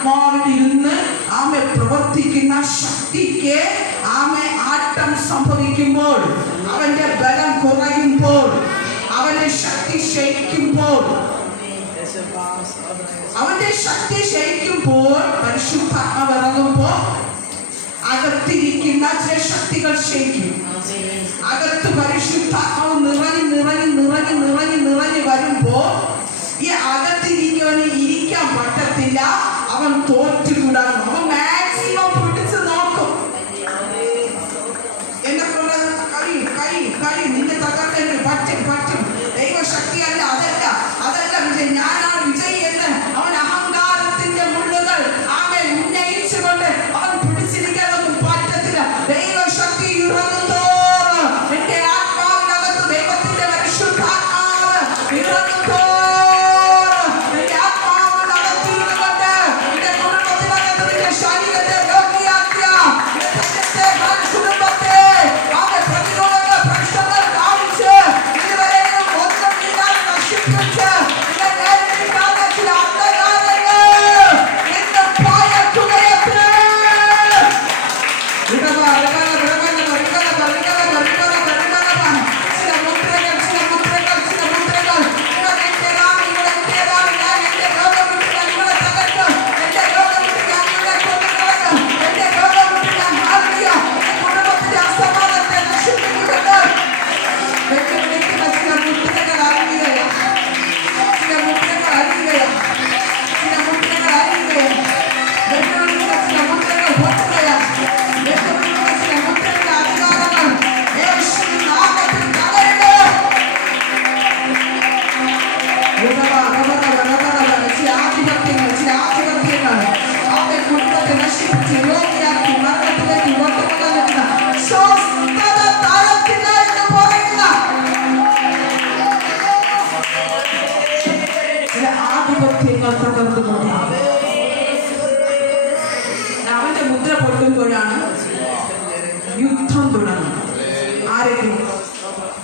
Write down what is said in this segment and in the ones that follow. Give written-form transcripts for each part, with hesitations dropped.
ആത്മാവിൽ ഇരുന്ന് ആമെ പ്രവർത്തിക്കുന്ന ശക്തിക്ക് ആമെ ആട്ടം സംഭവിക്കുമ്പോൾ, അവന്റെ ബലം കുറയുമ്പോൾ, അവന്റെ ശക്തി ക്ഷയിക്കുമ്പോൾ, പരിശുദ്ധാത്മാവ് ഇറങ്ങുമ്പോൾ അകത്തിരിക്കുന്ന ചില ശക്തികൾ ക്ഷയിക്കും. അകത്ത് പരിശുദ്ധാത്മാവ് നിറഞ്ഞു വരുമ്പോ ഈ അകത്തിരിക്കവന് ഇരിക്കാൻ പറ്റത്തില്ല. അവൻ തോറ്റുകൂടാണ്. അവൻ മാക്സിമം പിടിച്ച് നോക്കും. എന്നെ കൊണ്ട് കഴിയും നിന്നെ തകർക്കാൻ പറ്റും. ദൈവശക്തിയല്ല, അതല്ല വിജയ്, ഞാനാണ് വിജയ് എന്ന് അവൻ അഹങ്കാരത്തിന്റെ മുള്ളുകൾ ആമേൻ ഉന്നയിച്ചുകൊണ്ട് അവൻ പിടിച്ചിരിക്കാനൊന്നും പറ്റത്തില്ല. ദൈവശക്തി ഇറങ്ങുന്നോ എന്റെ ആത്മാവിനകത്ത് ദൈവത്തിന്റെ പരിശുദ്ധാത്മാവ് ഇറങ്ങുന്നോ എന്റെ ആത്മാവിനകത്തിരുന്നുകൊണ്ട് എന്റെ കുടുംബത്തിനകത്ത് നിന്റെ ശരീരത്തെ രോഗിയാക്കിയ കുടുംബത്തെ ആകെ പ്രതിരോധങ്ങൾ പ്രശ്നങ്ങൾ കാണിച്ച് ഇതുവരെയും ഒന്നും ഇല്ലാതെ നശിപ്പിച്ച് ചില അന്ധകാരങ്ങൾ എന്റെ പായക്കുകയത്രേ. അവന്റെ മുദ്ര പൊട്ടുമ്പോഴാണ് യുദ്ധം തുടങ്ങുന്നത്. ആരെങ്കിലും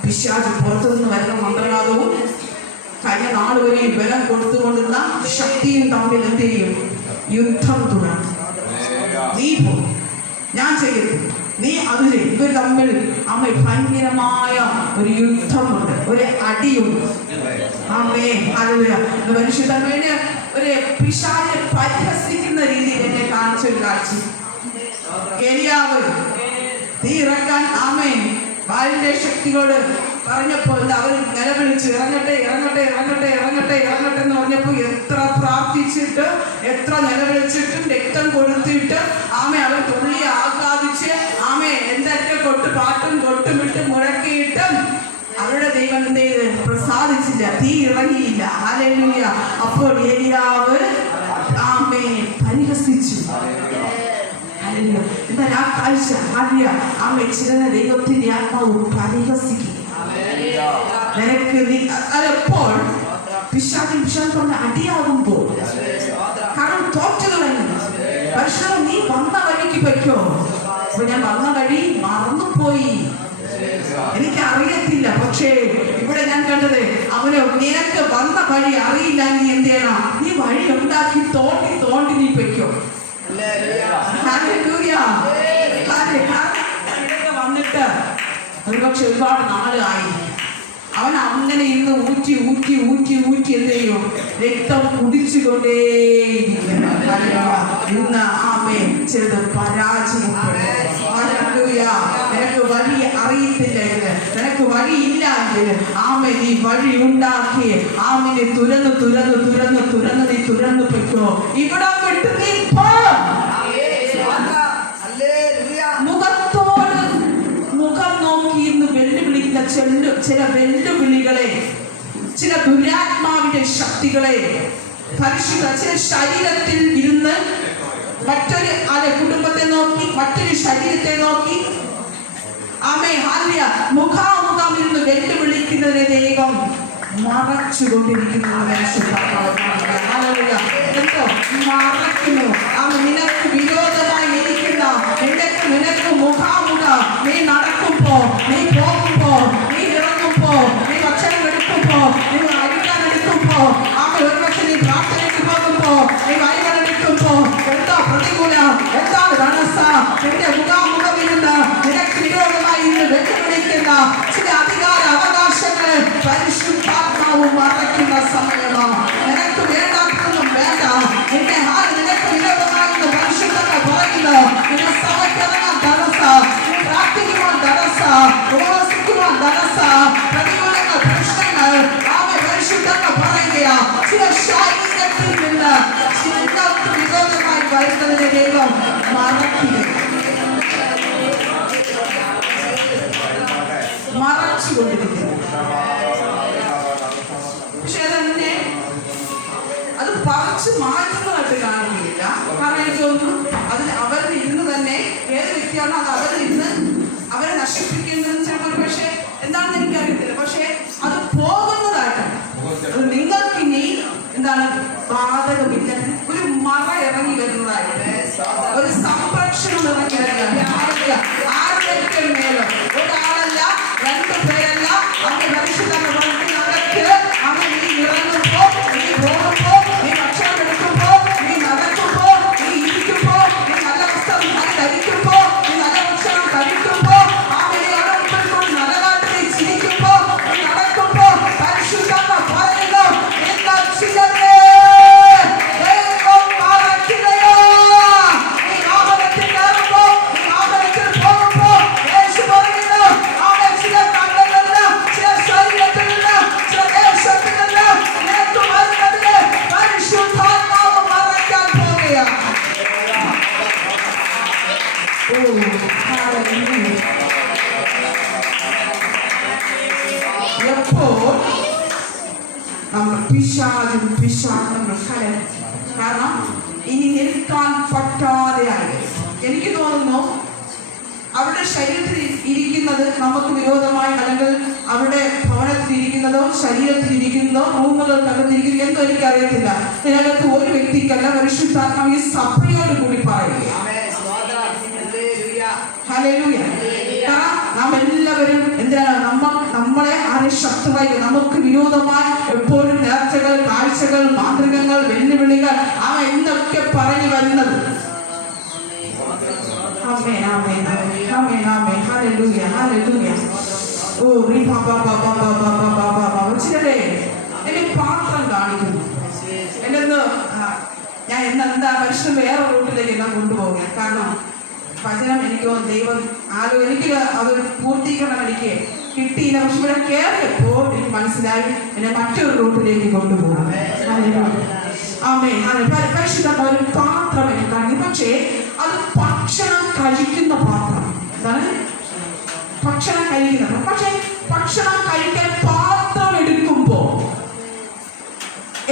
പിശാച് പുറത്തുനിന്ന് വരുന്ന മന്ത്രവാദവും കഴിഞ്ഞ നാളുവരെ ബലം കൊടുത്തുകൊണ്ടുള്ള ശക്തിയും തമ്മിൽ എന്ത് ചെയ്യും? യുദ്ധം തുടങ്ങും. നീ പോ, ഞാൻ ചെയ്യരുത്, നീ അത് ചെയ്യും. ഇവർ തമ്മിൽ അമ്മ ഭയങ്കരമായ ഒരു യുദ്ധമുണ്ട്, ഒരു അടിയുണ്ട്. അമ്മേ അത് പരിശുദ്ധമ്മേന് ഒരു പിശാചിനെ പരിഹസിക്കുന്ന രീതിയിൽ എന്നെ കാണിച്ചൊരു കാഴ്ച. ഏലിയാവ് തീ ഇറക്കാൻ ആമേ ബാലിന്റെ ശക്തിയോട് പറഞ്ഞപ്പോൾ അവർ നിലവിളിച്ച് ഇറങ്ങട്ടെ എന്ന് പറഞ്ഞപ്പോൾ എത്ര പ്രാർത്ഥിച്ചിട്ട് എത്ര നിലവിളിച്ചിട്ടും രക്തം കൊടുത്തിട്ട് ആമേ അവർ തുള്ളി ആഹ്ലാദിച്ച് ആമേ എന്തൊക്കെ പാട്ടും കൊട്ടുമിട്ട് മുഴക്കിയിട്ടും അവരുടെ ദൈവം എന്ത് ചെയ്ത് പ്രസാദിച്ചില്ല, തീ ഇറങ്ങിയില്ല. ഹല്ലേലൂയ. അപ്പോൾ ഏലിയാവ് ആമേ പരിഹസിച്ചു. എന്നാൽ ആ കാഴ്ച ആമേ ചില ദൈവത്തിന്റെ ആത്മാവ് പരിഹസിക്കും. നിനക്ക് അതെപ്പോൾ പിശാച് അടിയാകുമ്പോൾ, കാരണം തോറ്റു തുടങ്ങി. പക്ഷേ നീ വന്ന വഴിക്ക് പറ്റോ? അപ്പൊ ഞാൻ വന്ന വഴി മറന്നുപോയി, എനിക്കറിയത്തില്ല. പക്ഷേ ഇവിടെ ഞാൻ കണ്ടത് അവന് നിനക്ക് വന്ന വഴി അറിയില്ല. നീ എന്ത് ചെയ്യണം? നീ വഴി ഉണ്ടാക്കി തോണ്ടി നീ പൊയ്ക്കോ. വന്നിട്ട് ഒരുപക്ഷെ ഒരുപാട് നാളായി അവൻ അങ്ങനെ ഇന്ന് ഊറ്റി എന്ത് ചെയ്യും? രക്തം കുടിച്ചുകൊണ്ടേയിരിക്കും. ഇന്ന് ആമേ ചിലത് പരാജയപ്പെടും. നിനക്ക് വഴി അറിയത്തില്ലെങ്കിൽ, നിനക്ക് വഴിയില്ല എങ്കിൽ ആമേ നീ വഴി ഉണ്ടാക്കി ആമിനെ തുറന്ന് നീ തുറന്നു പൊയ്ക്കോ. ഇവിടെ വിട്ട് നീ പോ. മുഖം നോക്കി ഇന്ന് വെല്ലുവിളിക്കുന്ന ചില വെല്ലുവിളികളെ, ചില ദുരാത്മാവിന്റെ ശക്തികളെ പരിശുദ്ധ ചില ശരീരത്തിൽ ഇരുന്ന് മറ്റൊരു കുടുംബത്തെ നോക്കി, മറ്റൊരു ശരീരത്തെ നോക്കി ആമേ ഹാല്യ മുഖാമുഖം ഇരുന്ന് വെല്ലുവിളിക്കുന്നതിനെ ദൈവം മറച്ചുകൊണ്ടിരിക്കുന്നു. മറക്കുന്നു. നിനക്ക് വിരോധമായി ഇരിക്കുന്ന നിനക്ക് മുഖാമുഖം നീ നടക്കുമ്പോ, നീ പോകുമ്പോ, നീ ഇറങ്ങുമ്പോ, നീ ഭക്ഷണം എടുക്കുമ്പോ, നീ അരിക്കാൻ എടുക്കുമ്പോ, ഒരു പക്ഷെ നീ പ്രാർത്ഥനയ്ക്ക് പോകുമ്പോ, നീ വഴികൾ എടുക്കുമ്പോ നിന്റെ മുഖാമുഖം ഇരുന്ന് നിനക്ക് വിരോധമായി ഇന്ന് വെല്ലുവിളിക്കുന്ന ചില അധികാര അവകാശങ്ങളെ പരിശുദ്ധാത്മാവ് മറയ്ക്കുന്ന സമയമാണ്. നിനക്ക് വേണ്ടാത്തൊന്നും വേണ്ട. നിനക്ക് വിരോധമായി ഇന്ന് പരിശുദ്ധങ്ങൾ പറയുന്നത് നിന്റെ സഭയ്ക്കിറങ്ങാൻ തടസ്സ, പ്രാർത്ഥിക്കുവാൻ തടസ്സ, ഉപവസിക്കുവാൻ തടസ്സ, പ്രതികൂലങ്ങൾ, പ്രശ്നങ്ങൾ പരിശുദ്ധങ്ങൾ പറയുകയാ. ചില ശരീരത്തിൽ നിന്ന് ചിലർക്ക് വിരോധമായി വരുന്നതിനെ ദൈവം മറച്ചുകൊണ്ടിരിക്കുന്നു. പക്ഷെ അതെന്നെ അത് പറിച്ച് മാറ്റുന്നതായിട്ട് കാണുന്നില്ല. കാരണം എനിക്ക് തോന്നുന്നു അതിൽ അവരിൽ ഇരുന്ന് തന്നെ ഏത് വ്യക്തിയാണോ അത് അവരിൽ ഇരുന്ന് അവരെ നശിപ്പിക്കുന്നത് ചിലപ്പോൾ പക്ഷെ എന്താണെന്ന് എനിക്കറിയത്തില്ല. പക്ഷെ അത് പോകുന്നതായിട്ടാണ്. അത് നിങ്ങൾക്കിനി എന്താണ് ബാധകമില്ല. ഒരു മറ ഇറങ്ങി വരുന്നതായിട്ട്, ഒരു സംരക്ഷണം ഇറങ്ങി വരുന്നതായിട്ട് ആരുടെ മേലോ ഒരാളല്ല, രണ്ടു പേരല്ല, അങ്ങനെ പരിശുദ്ധങ്ങൾ അവർക്ക് അങ്ങനെ നീ ഇറങ്ങുമ്പോ, നീ പോകുമ്പോ, നീ ഭക്ഷണം എടുക്കുമ്പോ, നീ നടക്കുമ്പോ, നീ ഇരിക്കുമ്പോ, നീ നല്ല വസ്ത്രം ധരിക്കുമ്പോ, നീ നല്ല ഭക്ഷണം കഴിക്കുമ്പോ, അങ്ങനെ ഓരോരുത്തർക്കും നല്ലതായിട്ട് നീ ചിരിക്കുമ്പോ, നീ നടക്കുമ്പോ പരിശുദ്ധങ്ങൾ പറയുന്നു നിങ്ങൾ ചിലരെ ദൈവം മറയ്ക്കുകയോ. നീ വാഹനത്തിൽ കയറുമ്പോ, നീ വാഹനത്തിൽ പോകുമ്പോ യേശു പറയുന്നു അവൻ ചില കണ്ണിൽ നിന്ന്, ചില ശരീരത്തിൽ നിന്ന്, ചില ദേശത്തിൽ നിന്ന് നിനക്ക് വരുന്നതിന് പരിശുദ്ധാത്മാവ് മറയ്ക്കാൻ പോകുകയാണ്. എപ്പോൾ നമ്മൾ പിശാചും കാരണം ഇനി നിൽക്കാൻ പറ്റാതെയായി. എനിക്ക് തോന്നുന്നു അവരുടെ ശരീരത്തിൽ ഇരിക്കുന്നത് നമുക്ക് വിരോധമായി, അല്ലെങ്കിൽ അവരുടെ ഭവനത്തിൽ ഇരിക്കുന്നതോ ശരീരത്തിൽ ഇരിക്കുന്നതോ റൂമുകൾക്കകത്തിരിക്കുന്നതോ എന്തോ എനിക്കറിയത്തില്ല. ഇതിനകത്ത് ഒരു വ്യക്തിക്കല്ല, പരിശുദ്ധാത്മാവ് ഈ സഭയോട് കൂടി പറയുക. ഹല്ലേലൂയ. കാരണം നാം എല്ലാവരും എന്തിനാണ് നമ്മളെ ആരെ ശത്രുവായി, നമുക്ക് വിരോധമായി എപ്പോഴും നേർച്ചകൾ, കാഴ്ചകൾ, മാതൃകങ്ങൾ, വെല്ലുവിളികൾ എന്നൊക്കെ പറഞ്ഞു വരുന്നത്. ആമേൻ, ആമേൻ, ആമേൻ, ആമേൻ. ഹല്ലേലൂയ, ഹല്ലേലൂയ. ചിലരെ എന്നെ പാത്രം കാണിക്കുന്നു. എന്നെ ഞാൻ എന്താ മനുഷ്യൻ വേറെ റൂട്ടിലേക്ക് എല്ലാം കൊണ്ടുപോകുക. കാരണം വചനം എനിക്കോ ദൈവം എനിക്ക് അത് പൂർത്തീകരണം എനിക്ക് കിട്ടിയില്ല. പക്ഷെ ഇവിടെ കയറിയപ്പോൾ എനിക്ക് മനസ്സിലായി എന്നെ മറ്റൊരു റൂട്ടിലേക്ക് കൊണ്ടുപോകും. പരിശുദ്ധ ഒരു പാത്രം എനിക്ക് കാണിക്കും. പക്ഷേ അത് ഭക്ഷണം കഴിക്കുന്ന പാത്രം. എന്താണ് ഭക്ഷണം കഴിക്കുന്നത്? പക്ഷെ ഭക്ഷണം കഴിക്കാൻ പാത്രം എടുക്കുമ്പോ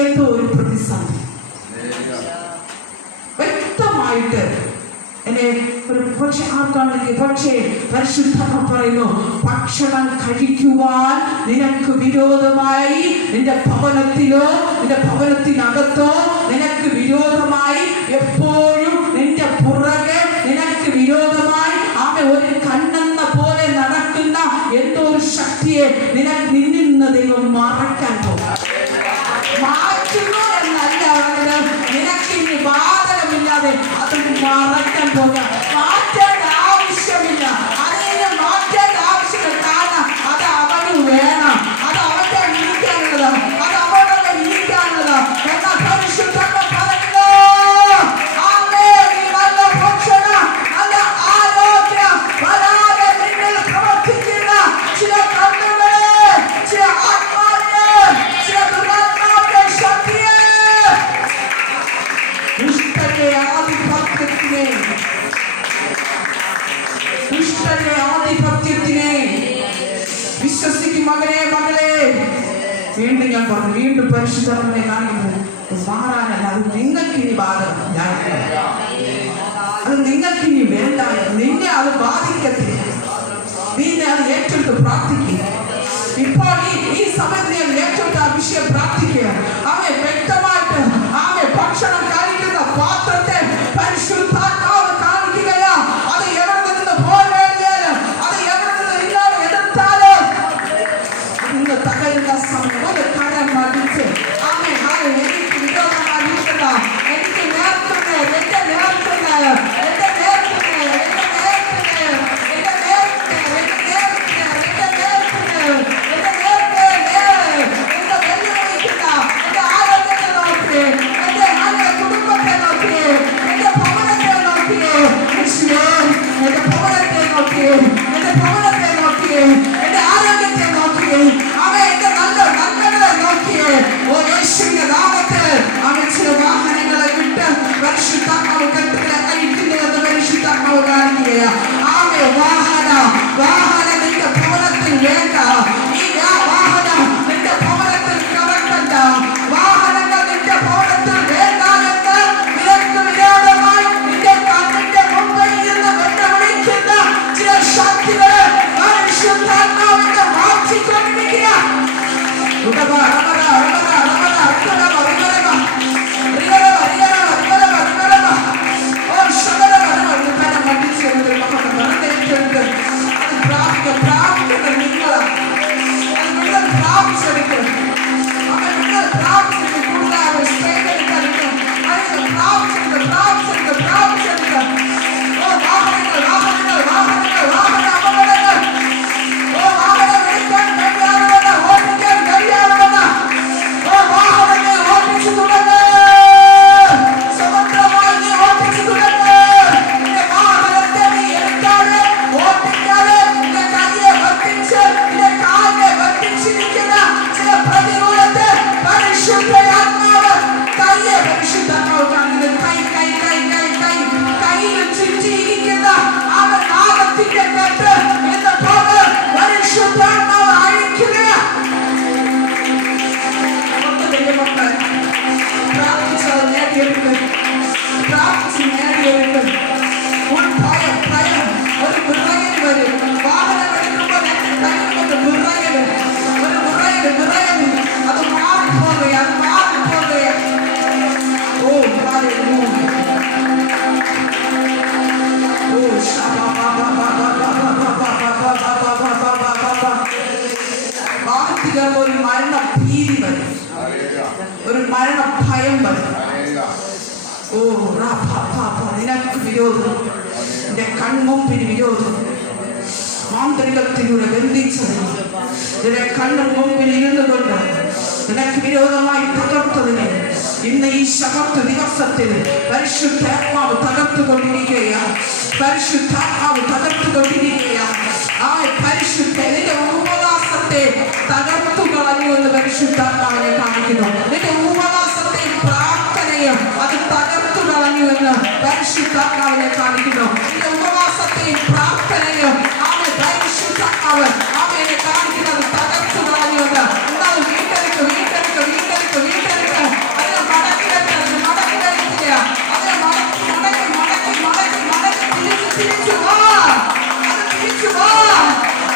എന്തോ ഒരു പ്രതിസന്ധി വ്യക്തമായിട്ട് എന്നെ പക്ഷെ ആർക്കാണെങ്കിൽ പക്ഷേ പരിശുദ്ധങ്ങൾ പറയുന്നു ഭക്ഷണം കഴിക്കുവാൻ നിനക്ക് വിരോധമായി നിന്റെ ഭവനത്തിലോ നിന്റെ ഭവനത്തിനകത്തോ നിനക്ക് വിരോധമായി എപ്പോഴും നിന്റെ പുറകെ നിനക്ക് വിരോധമായി ഒരു കണ്ണെന്ന പോലെ നടക്കുന്ന എന്തോ ഒരു ശക്തിയെ നിന്നിൽ നിന്ന് ദൈവം മറയ്ക്കാൻ പോകും. മാറ്റുന്നു എന്നല്ല പറഞ്ഞത്, നിനക്ക് ഇനി ബാധകമില്ലാതെ അത് മറയ്ക്കാൻ പോകാം. മാറ്റേണ്ട ആവശ്യമില്ല, അതിനെ മാറ്റേണ്ട ആവശ്യമില്ല. കാരണം അത് അവന് വേണം, അത് അവന്റെ ഇരിക്കാനുള്ളത്, അത് അവരുടെ ഇരിക്കാനുള്ളത്. എന്നാൽ പരിശുദ്ധങ്ങൾ പറയുന്നു നല്ല ഭക്ഷണം, നല്ല ആരോഗ്യം വരാതെ നിന്നിൽ പ്രവർത്തിക്കുന്ന ചില കണ്ണുകളെ, ചില ആത്മാവിനെ, ചില ദുരാത്മാവിന്റെ ശക്തിയെ, ദുഷ്ടന്റെ ആധിപത്യത്തിനെ വിശ്വസിക്കും മകനെ, മകളെ. വീണ്ടും ഞാൻ പറഞ്ഞു, വീണ്ടും പരിശുദ്ധനെ കാണിക്കുന്നത് മാറാനല്ല. അത് നിങ്ങൾക്ക് ഇനി ബാധകം, അത് നിങ്ങൾക്ക് ഇനി വേണ്ട, നിന്നെ അത് ബാധിക്കത്തില്ല. നീ അത് ഏറ്റെടുത്ത് പ്രാർത്ഥിക്കുക. ഇപ്പോൾ ഈ സമയത്ത് ഞാൻ ഏറ്റെടുത്ത് ആ വിഷയം പ്രാർത്ഥിക്കുക. അവൻ വ്യക്തമായിട്ട് ഭക്ഷണം കഴിക്കുന്ന പാത്രത്തെ പരിശുദ്ധാത്മാവ് കാണിക്കുകയാ. അത് എവിടെ നിന്ന് പോയാലും, അത് എവിടെ നിന്ന് ഇല്ലാതെ എതിർത്താലും ഇന്ന് തകരുന്ന സമയം ഒരു കരം മടിച്ച് എനിക്ക് വിരോധമായിരിക്കുന്ന, എനിക്ക് നേർക്കുന്നത്, എന്റെ നേർക്കുന്നത്, എന്റെ നേർക്കുന്നത്, എന്റെ ഒരു മരണ ഭീതി വരും, ഒരു മരണ ഭയം വരും. ഓ നിനക്ക് വിരോധം, നിന്റെ കൺമുമ്പിന് വിരോധം, മാന്ത്രികത്തിലൂടെ ബന്ധിച്ചതിന്, നിന്റെ കണ്ണിന് മുമ്പിൽ ഇരുന്നു കൊണ്ട് നിനക്ക് വിരോധമായി തകർത്തതിന് ഇന്ന് ഈ ശബത്ത് ദിവസത്തിൽ പരിശുദ്ധാത്മാവ് തകർത്തുകൊണ്ടിരിക്കുകയാണ്. പരിശുദ്ധാത്മാവ് തകർത്തുകൊണ്ടിരിക്കുകയാണ്. ആ പരിശുദ്ധ നിന്റെ ഉപവാസത്തെ തകർത്തു കളഞ്ഞു എന്ന് പരിശുദ്ധാത്മാവിനെ കാണിക്കുന്നു. നിന്റെ ഉപവാസത്തെയും പ്രാർത്ഥനയും അത് തകർത്തു കളഞ്ഞു എന്ന് പരിശുദ്ധാത്മാവിനെ കാണിക്കുന്നു. നിന്റെ ഉപവാസത്തെയും പ്രാർത്ഥനയും അവനെ പരിശുദ്ധാത്മാവ് അവനെ കാണിക്കുന്നത് തകർത്തു കളഞ്ഞു എന്ന്. എന്നാൽ വീട്ടെടുക്ക് വീട്ടെടുക്ക് വീട്ടെടുക്ക് വീട്ടെടുക്ക് അതിനെ മടക്കി വെക്കണം, മടക്കി വയ്ക്കുക, അതിനെ മടക്കി മടക്കി മടക്കി മടക്കി മടക്കി തിരിച്ചു തിരിച്ചു വാ, അത് തിരിച്ചു വാ,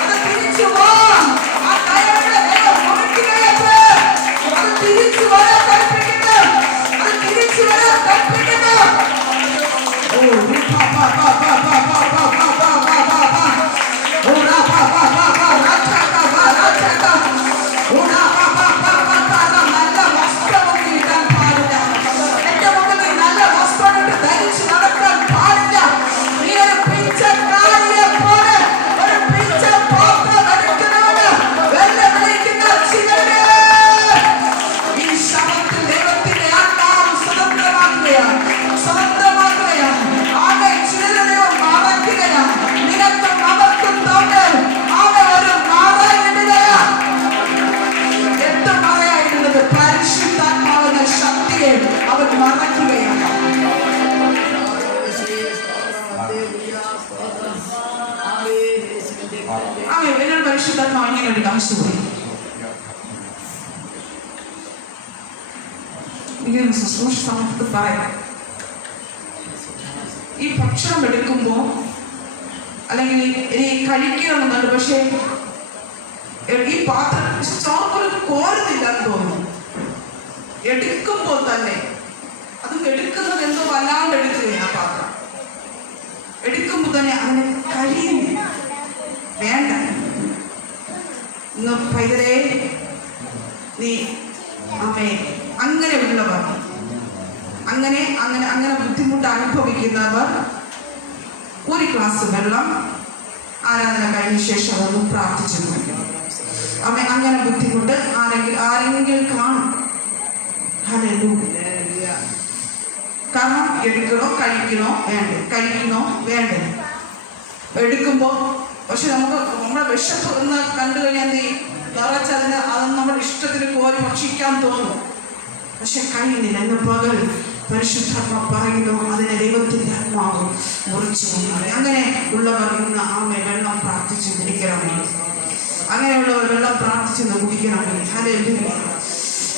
അത് തിരിച്ചു വാ. ആ കയറുകളെ മുറിക്കുകയല്ല, അത് തിരിച്ചു വരാൻ കൽപ്പിക്കുന്നു, അത് തിരിച്ചു വരാൻ കൽപ്പിക്കുന്നു. ഓ ശുശ്രൂഷ സമയത്ത് പറയാം, ഈ ഭക്ഷണം എടുക്കുമ്പോ അല്ലെങ്കിൽ ഇനി കഴിക്കണമെന്നുണ്ട്, പക്ഷേ ഈ പാത്രം ചോർക്കൊരു കോരുന്നില്ലെന്ന് തോന്നുന്നു. എടുക്കുമ്പോൾ തന്നെ അതും എടുക്കുന്നത് എന്തോ വല്ലാണ്ട് എടുക്കുകയാണ്. ആ പാത്രം എടുക്കുമ്പോൾ തന്നെ അതിന് കഴിയുന്നില്ല, വേണ്ട. ഇന്ന് പൈതലേ നീ അമ്മേ അങ്ങനെയുള്ളവർ, അങ്ങനെ അങ്ങനെ അങ്ങനെ ബുദ്ധിമുട്ട് അനുഭവിക്കുന്നവർ ഒരു ഗ്ലാസ് വെള്ളം ആരാധന കഴിഞ്ഞ ശേഷം അതൊന്നും പ്രാർത്ഥിച്ചു നോക്കണം. അമ്മ അങ്ങനെ ബുദ്ധിമുട്ട് ആരെങ്കിലും കാണും. കാരണം എടുക്കണോ കഴിക്കണോ വേണ്ട, കഴിക്കണോ വേണ്ട എടുക്കുമ്പോൾ പക്ഷെ നമ്മുടെ വിശപ്പ് എന്ന് കണ്ടു കഴിഞ്ഞാൽ നീ നിറച്ചതിന് അത് നമ്മുടെ ഇഷ്ടത്തിന് കോരി ഭക്ഷിക്കാൻ തോന്നും, പക്ഷെ കഴിയുന്നില്ല. എന്ന് പകൽ പരിശുദ്ധാത്മ പറയുന്നു അതിനെ ദൈവത്തിന്റെ ആത്മാവ് മുറിച്ചു കൊണ്ടാണ്. അങ്ങനെ ഉള്ളവർ ഇന്ന് ആമേ വെള്ളം പ്രാർത്ഥിച്ച് കുടിക്കണമേ, അങ്ങനെയുള്ളവർ വെള്ളം പ്രാർത്ഥിച്ചെന്ന് കുടിക്കണമേ. ഹല്ലേലൂയ.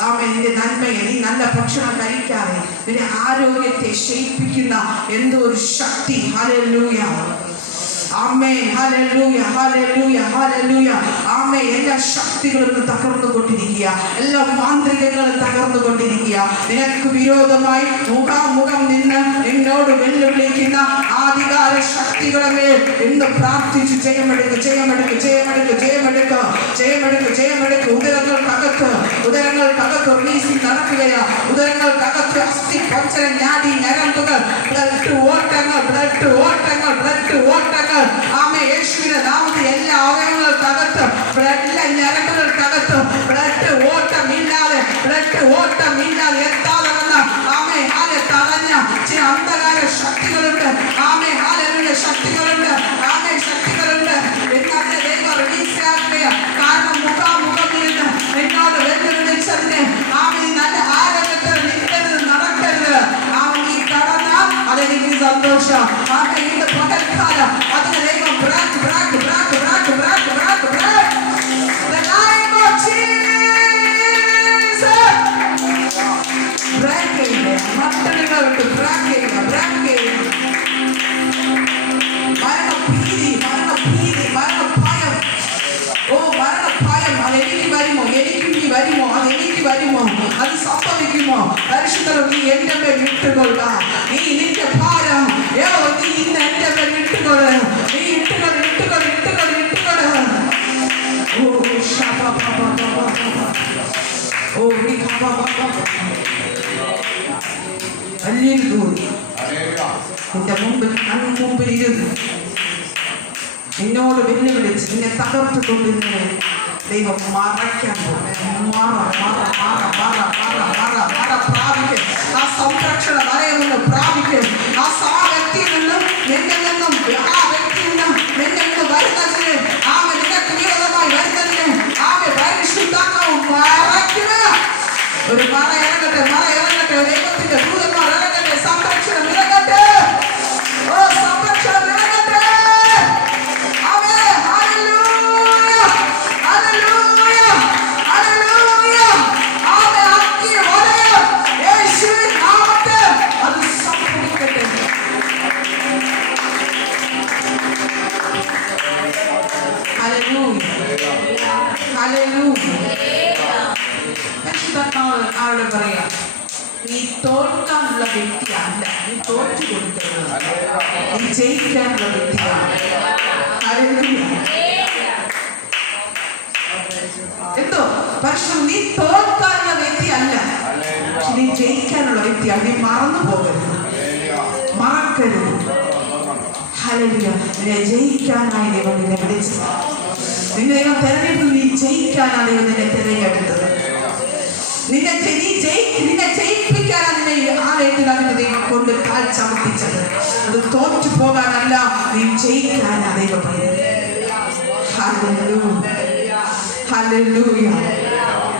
ആമേ നിന്റെ നന്മയെ, നീ നല്ല ഭക്ഷണം കഴിക്കാതെ നിന്റെ ആരോഗ്യത്തെ ക്ഷയിപ്പിക്കുന്ന എന്തോ ഒരു ശക്തി, ഹല്ലേലൂയ ആമേൻ, ഹല്ലേലൂയ ഹല്ലേലൂയ ഹല്ലേലൂയ ആമേൻ. എല്ലാ ശക്തികളും തകർന്നുകൊണ്ടിരിക്കുക, എല്ലാ മാന്ത്രികങ്ങളും തകർന്നുകൊണ്ടിരിക്കുക. നിനക്ക് വിരോധമായി മുഖാമുഖം നിന്ന് എന്നോട് വെല്ലുവിളിക്കുന്ന ആധികാര ശക്തികളുടെ മേൽ ഇന്ന് പ്രാർത്ഥിച്ചു ജയമെടുക്കുക, ജയമെടുക്കുക, ജയമെടുക്കുക, ജയമെടുക്കുക, ജയമെടുക്കുക, ജയമെടുക്കുക. ഉദരങ്ങൾക്കകത്ത് റിലീസിൽ നടക്കുകയാ. ഉദരങ്ങൾക്കകത്ത് അസ്ഥി പഞ്ചര ഞാടി ഞരമ്പുകൾ, ബ്ലഡ് ഓട്ടങ്ങൾ, ബ്ലഡ് ഓട്ടങ്ങൾ, ബ്ലഡ് ഓട്ടങ്ങൾ. ആമേ യേശുവിന്റെ നാമത്തിൽ എല്ലാ അവയവങ്ങൾക്കകത്ത്, എല്ലാ ഞരമ്പുകൾക്കകത്ത് ബ്ലഡ് ഓട്ടമില്ലാതെ, ബ്ലഡ് ഓട്ടമില്ലാതെ എത്താതെ വന്ന ആമേ ആലെ തടഞ്ഞ ചില അന്ധകാര ശക്തികളുണ്ട്. ആമേ ഹല്ലേലൂയ ശക്തികളുണ്ട്, ആമേ ശക്തികളുണ്ട്. എന്നതിനെ ദൈവം റിലീസ് ആക്കുക. കാരണം മുഖാമുഖം നിന്ന് എന്നോട് വെല്ലുവിളിച്ചതിന് ആമേ നല്ല ആരോഗ്യത്തിൽ നിൽക്കരുത്, നടക്കരുത്. ആമേ ഈ കടന്നാൽ അതെനിക്ക് സന്തോഷം. ആമേ ഇത് പകൽക്കാലം അതിന് ദൈവം ബ്രാക്ക് ബ്രാക്ക് ബ്രാക്ക് ബ്രാക്ക് ബ്രാക്ക് ബ്രാക്ക് ബ്രാക്ക് the name of Jesus ബ്രാക്ക് ചെയ്യില്ല, മറ്റൊരുങ്ങൾ വിട്ട് ബ്രാക്ക് ചെയ്യില്ല, ബ്രാക്ക് ചെയ്യില്ല. മരണഭീതി, മരണഭീതി, മരണഭയം. ഓ മരണഭയം, അതെനിക്ക് വരുമോ, എനിക്കിനി വരുമോ, അതെനിക്ക് വരുമോ, അത് സംഭവിക്കുമോ? പരിശുദ്ധൻ നീ എന്റെ മേൽ വിട്ടുകൊള്ളും. ഇട്ടുകൊള്ളുക. നീ നിന്റെ ഭാരം നീ ഇന്ന് എന്റെ മേൽ ഇട്ടുകൊള്ളു. നീ ഇട്ടുകൊള്ളു. നിന്റെ മുമ്പിൽ ഇരുന്നു നിന്നോട് വെല്ലുവിളിച്ച് നിന്നെ തകർത്തുകൊണ്ടിരുന്ന ദൈവം മറയ്ക്കാൻ പ്രാപിക്കും. ആ സംരക്ഷണ വലയെന്ന് പ്രാപിക്കും. ആ വ്യക്തിയിൽ നിന്നും നിന്നിൽ നിന്നും ആ വ്യക്തിയിൽ നിന്നും നിന്നിൽ നിന്ന് വരുന്നതിന് ആമെ നിനക്ക് വിരോധമായി വരുന്നതിന് ആമെ പരിശുദ്ധാത്മാവ് മറയ്ക്കുക. ഒരു മറ ഇറങ്ങട്ടെ. ദൈവത്തിന്റെ ദൂതന്മാർ ഇറങ്ങട്ടെ. സംരക്ഷണം ഇറങ്ങട്ടെ. സംരക്ഷണം ഇറങ്ങട്ടെ. ആരോട് പറയാ, നീ തോൽക്കാനുള്ള വ്യക്തിയല്ല, നീ തോറ്റു കൊടുക്കുന്നത്, നീ ജയിക്കാനുള്ള വ്യക്തിയാണ്. എന്തോ പക്ഷെ നീ തോൽക്കാനുള്ള വ്യക്തിയല്ല, നീ ജയിക്കാനുള്ള വ്യക്തിയാണ്. നീ മറന്നു പോകരുത്, മറക്കരുത്. ഹല്ലേലൂയ. നിന്നെ ജയിക്കാനായി ദൈവം നിന്നെ വിളിച്ചത്. നിന്നെ ദൈവം തെരഞ്ഞെടുത്ത്. നീ ജയിക്കാനാണ് ദൈവം നിന്നെ തിരഞ്ഞെടുത്തത്. നിന്നെ ജയിപ്പിക്കാനാണ് നിന്നെ ആലയത്തിനകത്ത് ദൈവം കൊണ്ട് കാൽ ചമർപ്പിച്ചത്. അത് തോറ്റു പോകാനല്ല, നീ ജയിക്കാനാണ് ദൈവം പറയുന്നത്. ഹല്ലേലൂയ.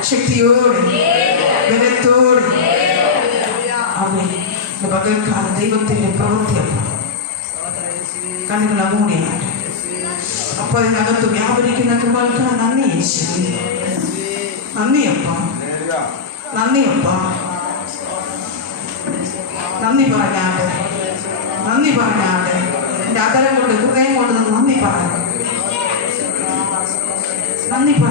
ശക്തിയോടെ ബലത്തോടെ അവൻ പകൽക്കാലം ദൈവത്തിന്റെ പ്രവൃത്തിയാണ്. കണ്ണുകൾ മൂടിയാണ്. അപ്പൊ അതിനകത്ത് വ്യാപരിക്കുന്ന കൃപകൾക്ക് നന്ദി യേശുവേ. നന്ദിയപ്പ നന്ദി പറഞ്ഞാട്ടെ എൻ്റെ അതരം കൊണ്ട് ഹൃദയം കൊണ്ട് നന്ദി പറ നന്ദിയപ്പ.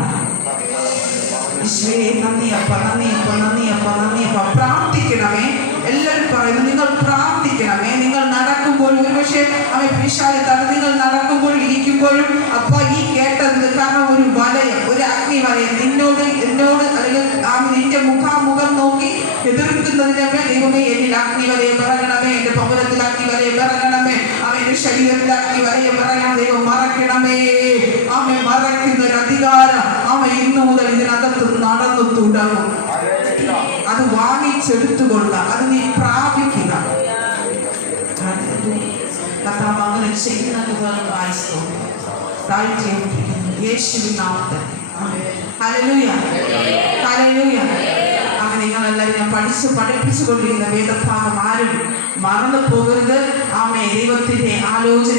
പ്രാർത്ഥിക്കണമേ. എല്ലാവരും പറയുന്നു നിങ്ങൾ പ്രാർത്ഥിക്കണമേ. നിങ്ങൾ നടക്കുമ്പോൾ ഒരുപക്ഷെ നിങ്ങൾ നടക്കുമ്പോൾ ഇരിക്കുമ്പോഴും അപ്പൊ ഈ കേട്ടത് കാരണം ഒരു വലയം, ഒരു അഗ്നി വലയം എന്നോട് അല്ലെങ്കിൽ നിന്റെ മുഖാമുഖം നോക്കി എതിർക്കുന്നതിനൊക്കെ ദൈവമേ എന്നിൽ അഗ്നി വലയം ഇറങ്ങണമേ, എന്റെ ഭവനത്തിൽ അഗ്നി വലയം ഇറങ്ങണമേ, അവന്റെ ശരീരത്തിൽ അഗ്നി വലയം ഇറങ്ങണം. ദൈവം മറക്കണമേ. മറയ്ക്കുന്ന ഒരു അധികാരം ഇന്നു മുതൽ ഇതിനകത്ത് നടന്നു തുടങ്ങും. അത് വാങ്ങിച്ചെടുത്തുകൊള്ളുക, അത് നീ പ്രാപിക്കുക. അങ്ങനെ ചെയ്യുന്നത് യേശുവിൻ നാമത്തിൽ. ഹല്ലേലൂയ. അങ്ങനെ നിങ്ങളെല്ലാവരും ഞാൻ പഠിപ്പിച്ചുകൊണ്ടിരിക്കുന്ന വേദഭാഗം ആരും മറന്നു പോകരുത്. ദൈവത്തിന്റെ ആലോചന